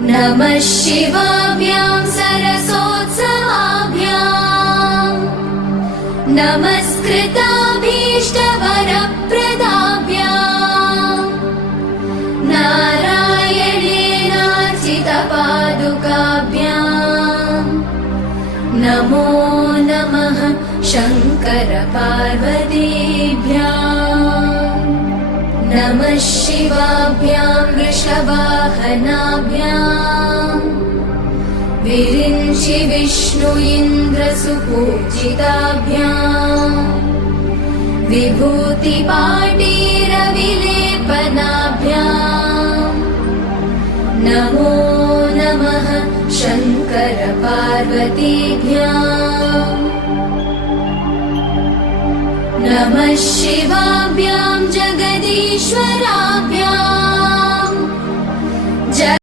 नमः शिवाभ्यां सरसोत्सवाभ्याम् नमस्कृताभीष्टवरप्रदाभ्याम् नारायणेनार्चितपादुकाभ्याम् नमो नमः शङ्करपार्वतीभ्याम् नमः शिवाभ्यां वृषवाहनाभ्याम् विरिञ्चि विष्णु इन्द्रसुपूजिताभ्याम् विभूतिपाटीरविलेपनाभ्याम् नमो नमः शङ्करपार्वतीभ्याम् नमः शिवाभ्यां जगदीश्वरा